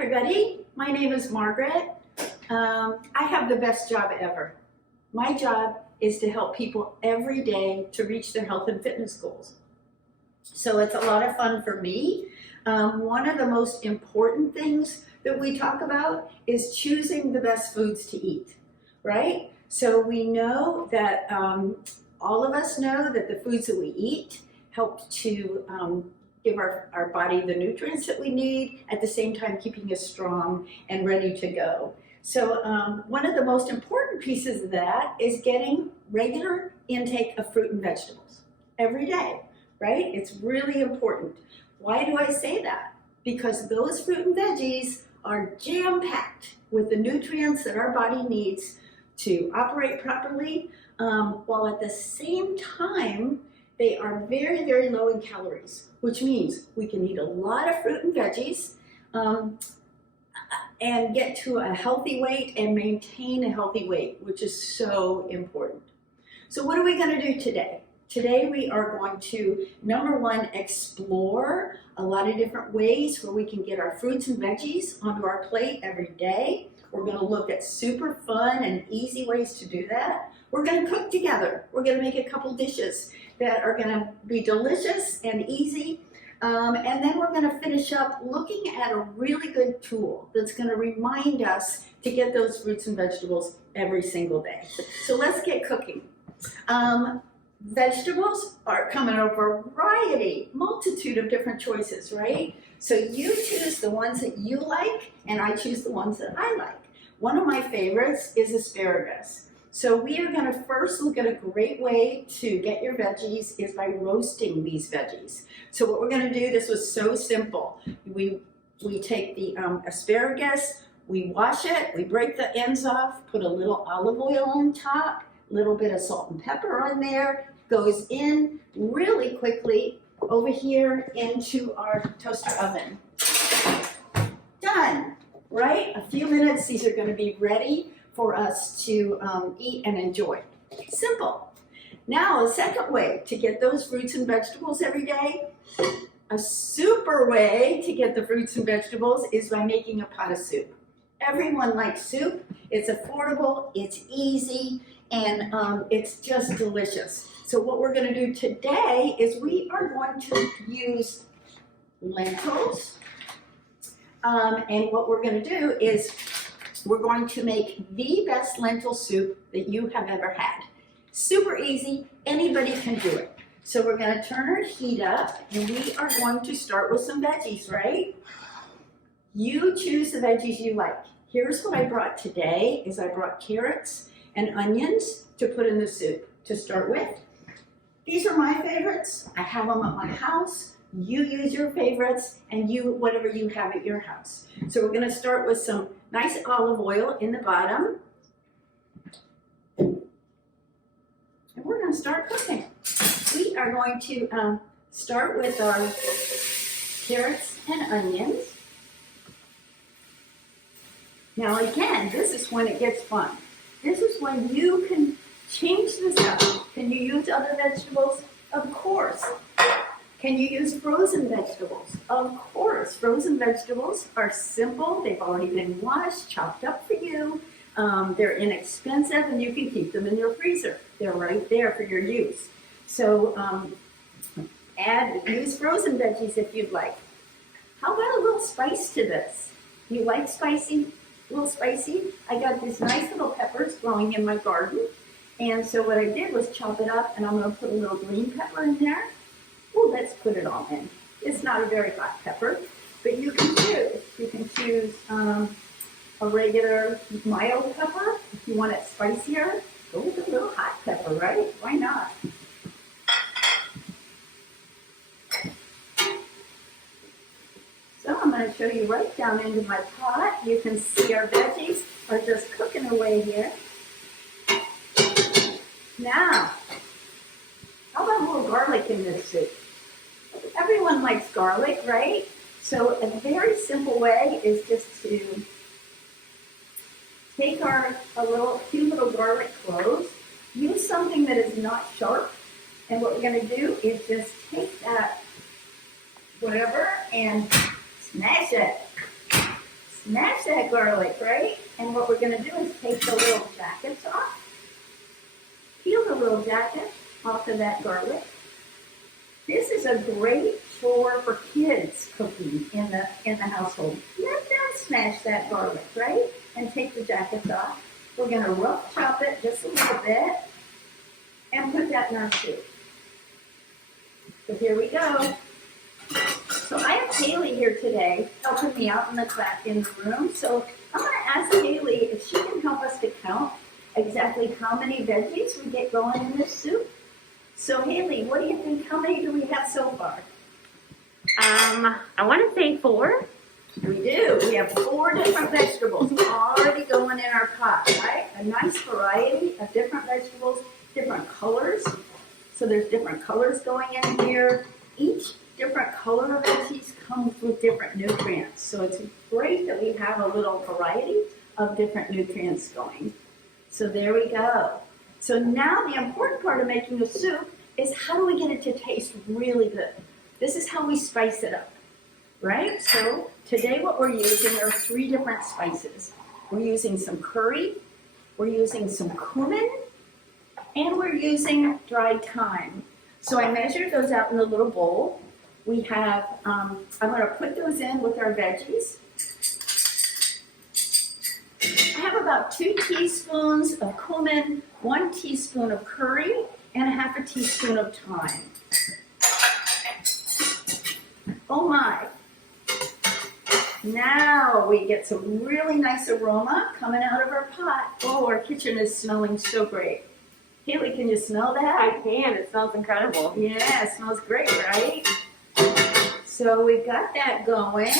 everybody, my name is Margaret. I have the best job ever. My job is to help people every day to reach their health and fitness goals. So it's a lot of fun for me. One of the most important things that we talk about is choosing the best foods to eat, right? So we know that all of us know that the foods that we eat help to give our body the nutrients that we need, at the same time keeping us strong and ready to go. So one of the most important pieces of that is getting regular intake of fruit and vegetables every day, right? It's really important. Why do I say that? Because those fruit and veggies are jam-packed with the nutrients that our body needs to operate properly, while at the same time, they are very, very low in calories, which means we can eat a lot of fruit and veggies and get to a healthy weight and maintain a healthy weight, which is so important. So what are we going to do today? Today we are going to, number one, explore a lot of different ways where we can get our fruits and veggies onto our plate every day. We're going to look at super fun and easy ways to do that. We're going to cook together. We're going to make a couple dishes that are going to be delicious and easy. And then we're going to finish up looking at a really good tool that's going to remind us to get those fruits and vegetables every single day. So let's get cooking. Vegetables come in a variety, multitude of different choices, right? So you choose the ones that you like, and I choose the ones that I like. One of my favorites is asparagus. So we are going to first look at a great way to get your veggies is by roasting these veggies. So what we're going to do, this was so simple. We take the asparagus, we wash it, we break the ends off, put a little olive oil on top, a little bit of salt and pepper on there, goes in really quickly over here into our toaster oven. Done, right? A few minutes, these are going to be ready for us to eat and enjoy. Simple. Now, a second way to get those fruits and vegetables every day, a super way to get the fruits and vegetables is by making a pot of soup. Everyone likes soup. It's affordable, it's easy, and it's just delicious. So what we're going to do today is we are going to use lentils, and what we're going to do is we're going to make the best lentil soup that you have ever had. Super easy, anybody can do it. So we're going to turn our heat up, and we are going to start with some veggies, right? You choose the veggies you like. Here's what I brought today, is I brought carrots and onions to put in the soup to start with. These are my favorites. I have them at my house. You use your favorites and you whatever you have at your house. So we're going to start with some nice olive oil in the bottom. And we're going to start cooking. We are going to start with our carrots and onions. Now again, this is when it gets fun. This is when you can change this up. Can you use other vegetables? Of course. Can you use frozen vegetables? Of course. Frozen vegetables are simple. They've already been washed, chopped up for you. They're inexpensive, and you can keep them in your freezer. They're right there for your use. So use frozen veggies if you'd like. How about a little spice to this? You like spicy? A little spicy? I got these nice little peppers growing in my garden. And so what I did was chop it up, and I'm going to put a little green pepper in there. Oh, let's put it all in. It's not a very hot pepper, but you can choose. You can choose a regular mild pepper. If you want it spicier, go with a little hot pepper, right? Why not? So I'm going to show you right down into my pot. You can see our veggies are just cooking away here. Now, how about a little garlic in this soup? Everyone likes garlic, right? So a very simple way is just to take a few little garlic cloves, use something that is not sharp, and what we're going to do is just take that whatever and smash it. smash that garlic, right? And what we're gonna do is take the little jackets off, peel the little jacket off of that garlic. This is a great chore for kids cooking in the household. Let them smash that garlic, right? And take the jackets off. We're gonna rough chop it just a little bit and put that in our soup. So here we go. So I have Haley here today helping me out in the room. So I'm gonna ask Haley if she can help us to count exactly how many veggies we get going in this soup. So Haley, what do you think? How many do we have so far? I want to say 4. We do. We have 4 different vegetables already going in our pot, right? A nice variety of different vegetables, different colors. So there's different colors going in here. Each different color of veggies comes with different nutrients. So it's great that we have a little variety of different nutrients going. So there we go. So now the important part of making a soup is how do we get it to taste really good? This is how we spice it up, right? So today what we're using are 3 different spices. We're using some curry, we're using some cumin, and we're using dried thyme. So I measured those out in a little bowl. We have, I'm gonna put those in with our veggies. I have about 2 teaspoons of cumin, 1 teaspoon of curry, and a half a teaspoon of thyme. Oh my. Now we get some really nice aroma coming out of our pot. Oh, our kitchen is smelling so great. Haley, can you smell that? I can. It smells incredible. Yeah, it smells great, right? So we've got that going.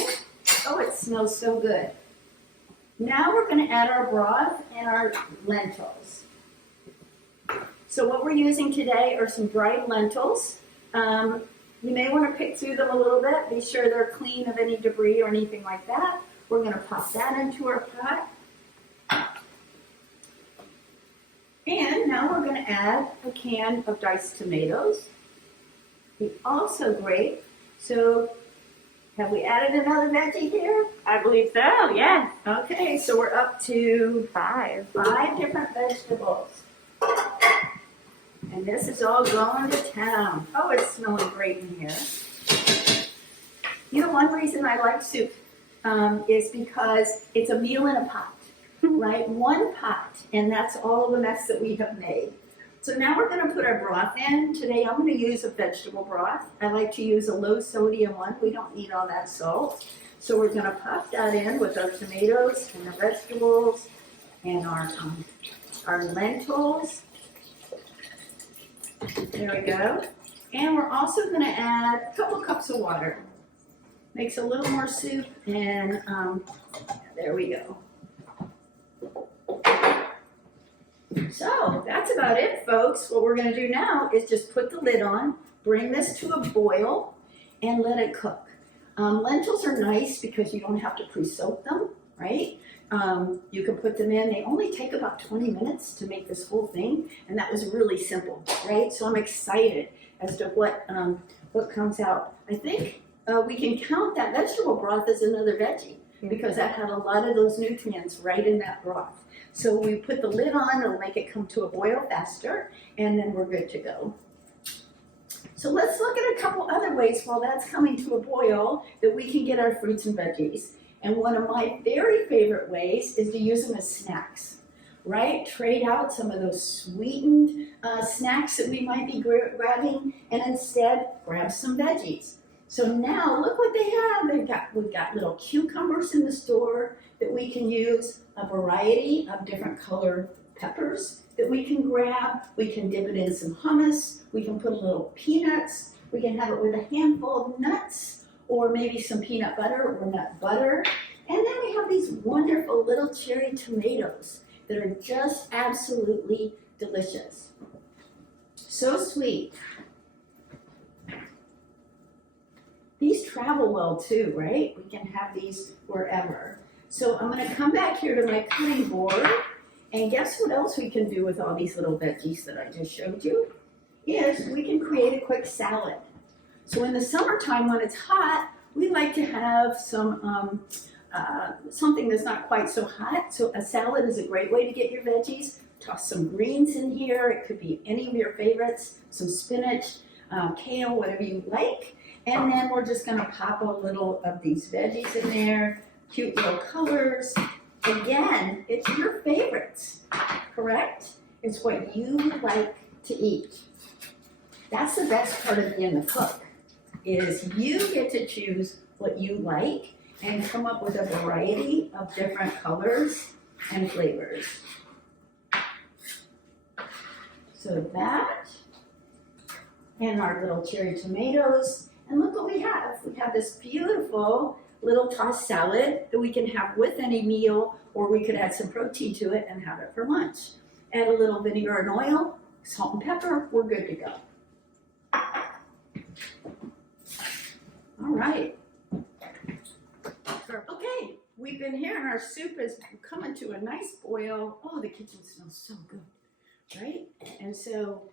Oh, it smells so good. Now we're going to add our broth and our lentils. So what we're using today are some dried lentils. You may want to pick through them a little bit. Be sure they're clean of any debris or anything like that. We're going to pop that into our pot. And now we're going to add a can of diced tomatoes. Be also great. So have we added another veggie here? I believe so, yes. Okay, so we're up to 5. 5 different vegetables. And this is all going to town. Oh, it's smelling great in here. You know, one reason I like soup is because it's a meal in a pot, right? One pot, and that's all the mess that we have made. So now we're going to put our broth in. Today I'm going to use a vegetable broth. I like to use a low sodium one. We don't need all that salt. So we're going to pop that in with our tomatoes and our vegetables and our lentils. There we go. And we're also going to add a couple cups of water. Makes a little more soup, and there we go. So that's about it, folks. What we're going to do now is just put the lid on, bring this to a boil, and let it cook. Lentils are nice because you don't have to pre-soak them, right? You can put them in. They only take about 20 minutes to make this whole thing, and that was really simple, right? So I'm excited as to what comes out. I think we can count that vegetable broth as another veggie because that had a lot of those nutrients right in that broth. So we put the lid on, it'll make it come to a boil faster, and then we're good to go. So let's look at a couple other ways while that's coming to a boil that we can get our fruits and veggies. And one of my very favorite ways is to use them as snacks, right? Trade out some of those sweetened snacks that we might be grabbing and instead grab some veggies. So now look what they have. We've got little cucumbers in the store that we can use, a variety of different colored peppers that we can grab. We can dip it in some hummus. We can put a little peanuts. We can have it with a handful of nuts or maybe some peanut butter or nut butter. And then we have these wonderful little cherry tomatoes that are just absolutely delicious. So sweet. These travel well too, right? We can have these wherever. So I'm going to come back here to my cutting board, and guess what else we can do with all these little veggies that I just showed you? Is we can create a quick salad. So in the summertime when it's hot, we like to have some something that's not quite so hot. So a salad is a great way to get your veggies. Toss some greens in here. It could be any of your favorites. Some spinach, kale, whatever you like. And then we're just gonna pop a little of these veggies in there. Cute little colors. Again, it's your favorites, correct? It's what you like to eat. That's the best part of being a cook, is you get to choose what you like and come up with a variety of different colors and flavors. So that, and our little cherry tomatoes, and look what we have. We have this beautiful little tossed salad that we can have with any meal, or we could add some protein to it and have it for lunch. Add a little vinegar and oil, salt and pepper, we're good to go. All right. Okay, we've been here and our soup is coming to a nice boil. Oh, the kitchen smells so good, right? And so,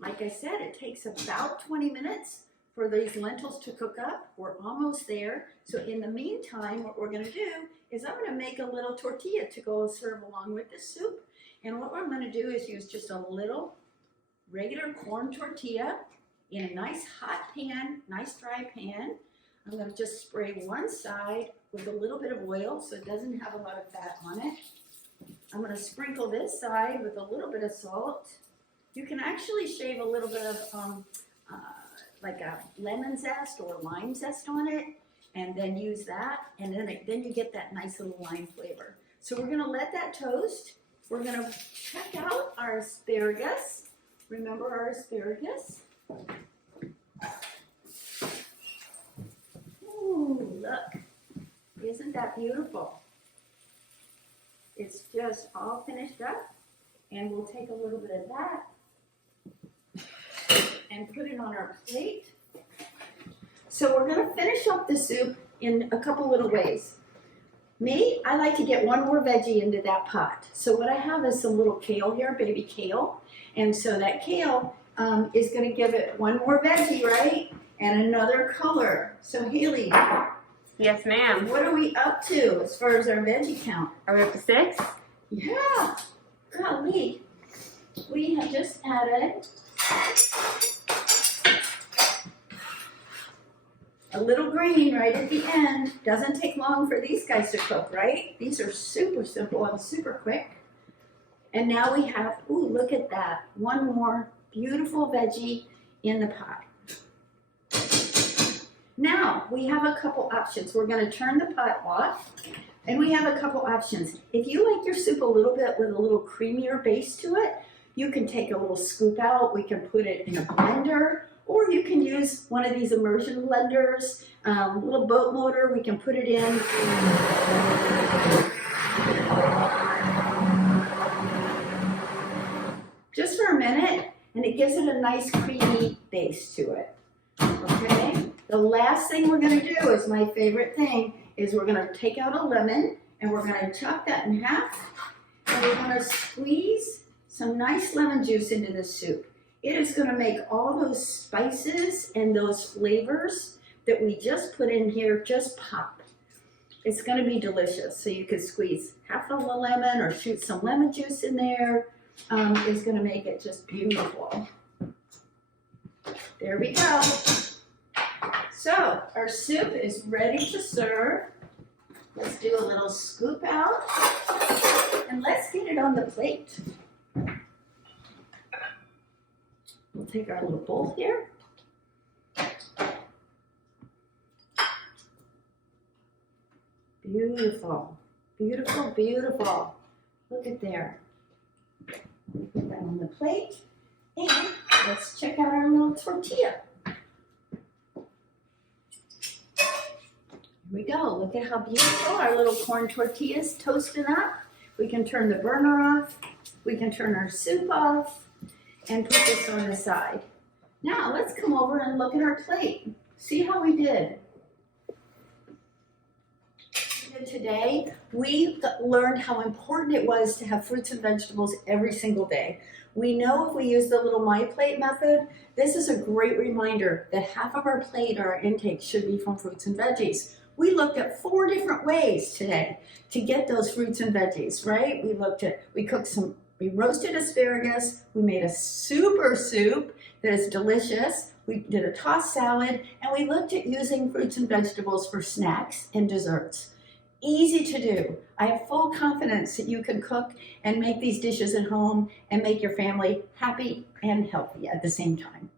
like I said, it takes about 20 minutes for these lentils to cook up. We're almost there. So in the meantime, what we're gonna do is I'm gonna make a little tortilla to go serve along with the soup. And what I'm gonna do is use just a little regular corn tortilla in a nice hot pan, nice dry pan. I'm gonna just spray one side with a little bit of oil so it doesn't have a lot of fat on it. I'm gonna sprinkle this side with a little bit of salt. You can actually shave a little bit of like a lemon zest or lime zest on it, and then use that, and then you get that nice little lime flavor. So we're gonna let that toast. We're gonna check out our asparagus. Remember our asparagus? Ooh, look, isn't that beautiful? It's just all finished up, and we'll take a little bit of that and put it on our plate. So we're gonna finish up the soup in a couple little ways. Me, I like to get one more veggie into that pot. So what I have is some little kale here, baby kale. And so that kale is gonna give it one more veggie, right? And another color. So Haley. Yes, ma'am. What are we up to as far as our veggie count? Are we up to 6? Yeah, golly. We have just added a little green right at the end. Doesn't take long for these guys to cook, right? These are super simple and super quick. And now we have, ooh, look at that. One more beautiful veggie in the pot. Now, we have a couple options. We're gonna turn the pot off, and we have a couple options. If you like your soup a little bit with a little creamier base to it, you can take a little scoop out. We can put it in a blender, or you can use one of these immersion blenders, little boat motor, we can put it in. Just for a minute, and it gives it a nice creamy base to it, okay? The last thing we're gonna do is my favorite thing, is we're gonna take out a lemon, and we're gonna chop that in half, and we're gonna squeeze some nice lemon juice into this soup. It is going to make all those spices and those flavors that we just put in here just pop. It's going to be delicious. So you could squeeze half of the lemon or shoot some lemon juice in there. It's going to make it just beautiful. There we go. So our soup is ready to serve. Let's do a little scoop out and let's get it on the plate. We'll take our little bowl here. Beautiful, beautiful, beautiful. Look at there. Put that on the plate. And let's check out our little tortilla. Here we go. Look at how beautiful our little corn tortilla is toasting up. We can turn the burner off. We can turn our soup off. And put this on the side. Now let's come over and look at our plate. See how we did. Today, we learned how important it was to have fruits and vegetables every single day. We know if we use the little My Plate method, this is a great reminder that half of our plate or our intake should be from fruits and veggies. We looked at 4 different ways today to get those fruits and veggies, right? We roasted asparagus, we made a super soup that is delicious, we did a tossed salad, and we looked at using fruits and vegetables for snacks and desserts. Easy to do. I have full confidence that you can cook and make these dishes at home and make your family happy and healthy at the same time.